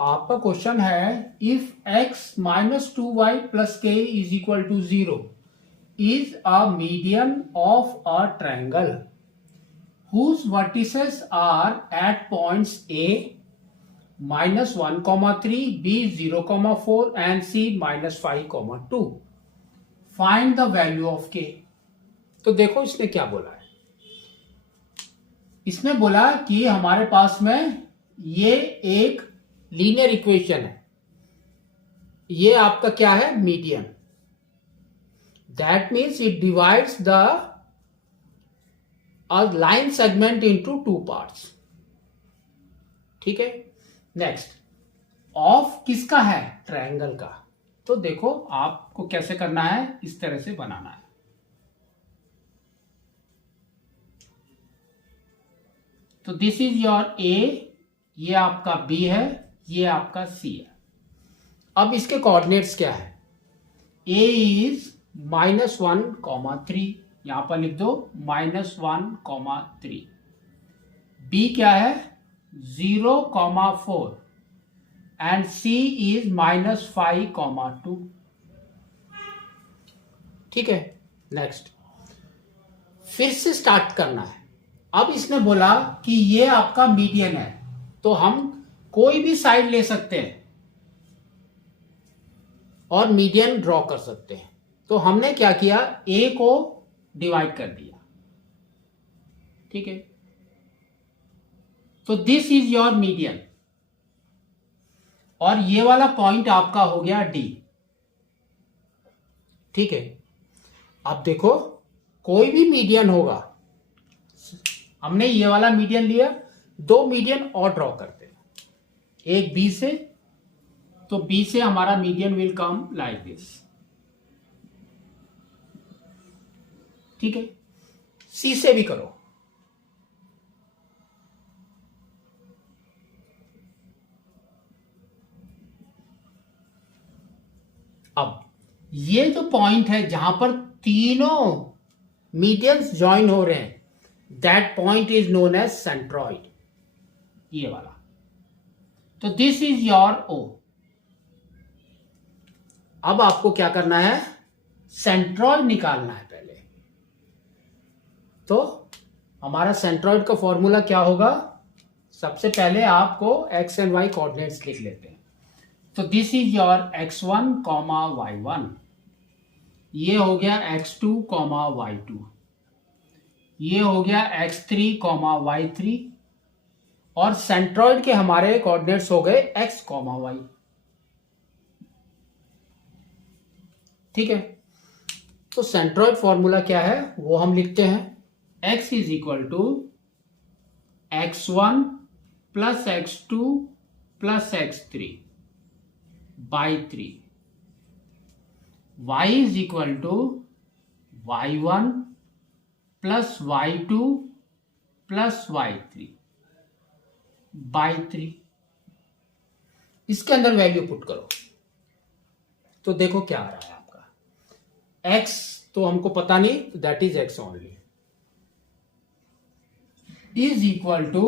आपका क्वेश्चन है if x minus 2y plus k is equal to 0 is a median of a triangle whose vertices are at points A minus 1, 3, B 0, 4 and C minus 5, 2. Find the value of K. तो देखो इसने क्या बोला है, इसने बोला कि हमारे पास में ये एक लीनियर इक्वेशन है, ये आपका क्या है, median. That means it divides the a line segment into two parts. ठीक है. नेक्स्ट, ऑफ किसका है, ट्रायंगल का. तो देखो आपको कैसे करना है, इस तरह से बनाना है. तो दिस इज योर ए, ये आपका बी है, ये आपका सी है. अब इसके कोऑर्डिनेट्स क्या है, ए इज -1, 3, यहां पर लिख दो -1, 3. बी क्या है, 0, 4 एंड सी इज -5, 2. ठीक है. नेक्स्ट, फिर से स्टार्ट करना है. अब इसने बोला कि ये आपका मीडियन है, तो हम कोई भी साइड ले सकते हैं और मीडियन ड्रॉ कर सकते हैं. तो हमने क्या किया, ए को डिवाइड कर दिया. ठीक है. तो दिस इज योर मीडियन और ये वाला पॉइंट आपका हो गया डी. ठीक है. अब देखो कोई भी मीडियन होगा, हमने ये वाला मीडियन लिया, दो मीडियन और ड्रॉ करते हैं, एक बी से, तो बी से हमारा median will come like this. ठीक है. सी से भी करो. अब ये जो पॉइंट है जहां पर तीनों मीडियंस ज्वाइन हो रहे हैं, that point is known as centroid, ये वाला. तो दिस इज योर ओ. अब आपको क्या करना है, सेंट्रॉइड निकालना है पहले. तो हमारा सेंट्रॉइड का फॉर्मूला क्या होगा, सबसे पहले आपको एक्स एंड वाई कोऑर्डिनेट्स लिख लेते हैं. तो this is your x1, y1, ये हो गया x2, y2, ये हो गया x3, y3 और सेंट्रॉइड के हमारे कोऑर्डिनेट्स हो गए x, y. ठीक है. तो सेंट्रॉइड फॉर्मूला क्या है वो हम लिखते हैं, x is equal to x1 plus x2 plus x3 by 3, y is equal to y1 plus y2 plus y3 by 3. इसके अंदर वैल्यू पुट करो तो देखो क्या आ रहा है आपका. x तो हमको पता नहीं, that is x only, is equal to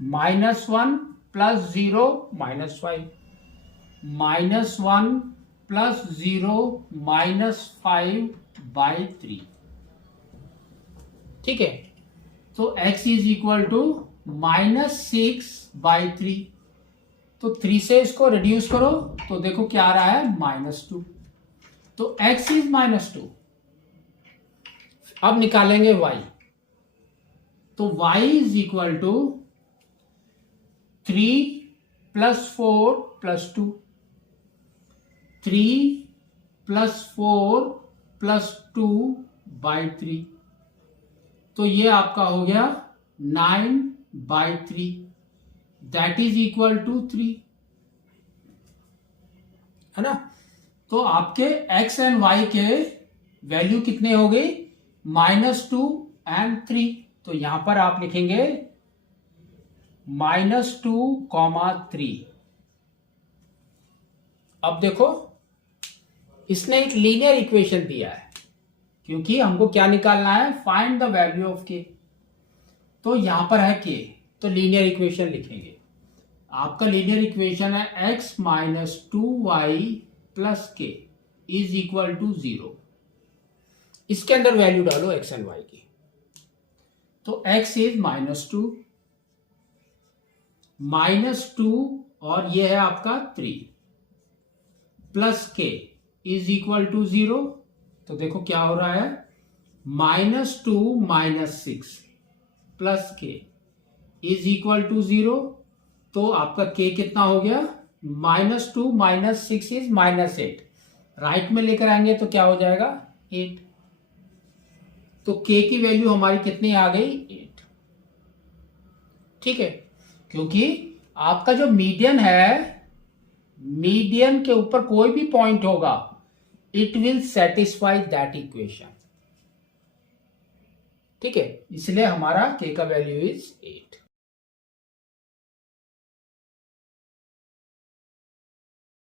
-1 plus 0 -5, -1 plus 0 -5 by 3. ठीक है. तो x is equal to -6 by 3. तो 3 से इसको रिड्यूस करो तो देखो क्या आ रहा है, -2. तो x इज -2. अब निकालेंगे y. तो y is equal to 3 plus 4 plus 2, 3 plus 4 plus 2 by 3. तो ये आपका हो गया 9 by 3, that is equal to 3, है ना. तो आपके x एंड y के वैल्यू कितने हो गए, -2 एंड 3. तो यहां पर आप लिखेंगे -2, 3. अब देखो इसने एक लीनियर इक्वेशन दिया है, क्योंकि हमको क्या निकालना है, फाइंड द वैल्यू ऑफ के. तो यहां पर है के, तो लीनियर इक्वेशन लिखेंगे. आपका लीनियर इक्वेशन है x minus 2y plus k is equal to 0। इसके अंदर वैल्यू डालो x एंड y की। तो x इज माइनस टू और ये है आपका 3 plus k is equal to 0। तो देखो क्या हो रहा है, -2 - 6 plus k is equal to 0। तो आपका k कितना हो गया, -2 - 6 इज -8। राइट में लेकर आएंगे तो क्या हो जाएगा 8। तो k की वैल्यू हमारी कितनी आ गई 8। ठीक है, क्योंकि आपका जो मीडियन है, मीडियन के ऊपर कोई भी पॉइंट होगा, it will satisfy that equation. ठीक है, इसलिए हमारा k का वैल्यू इज 8।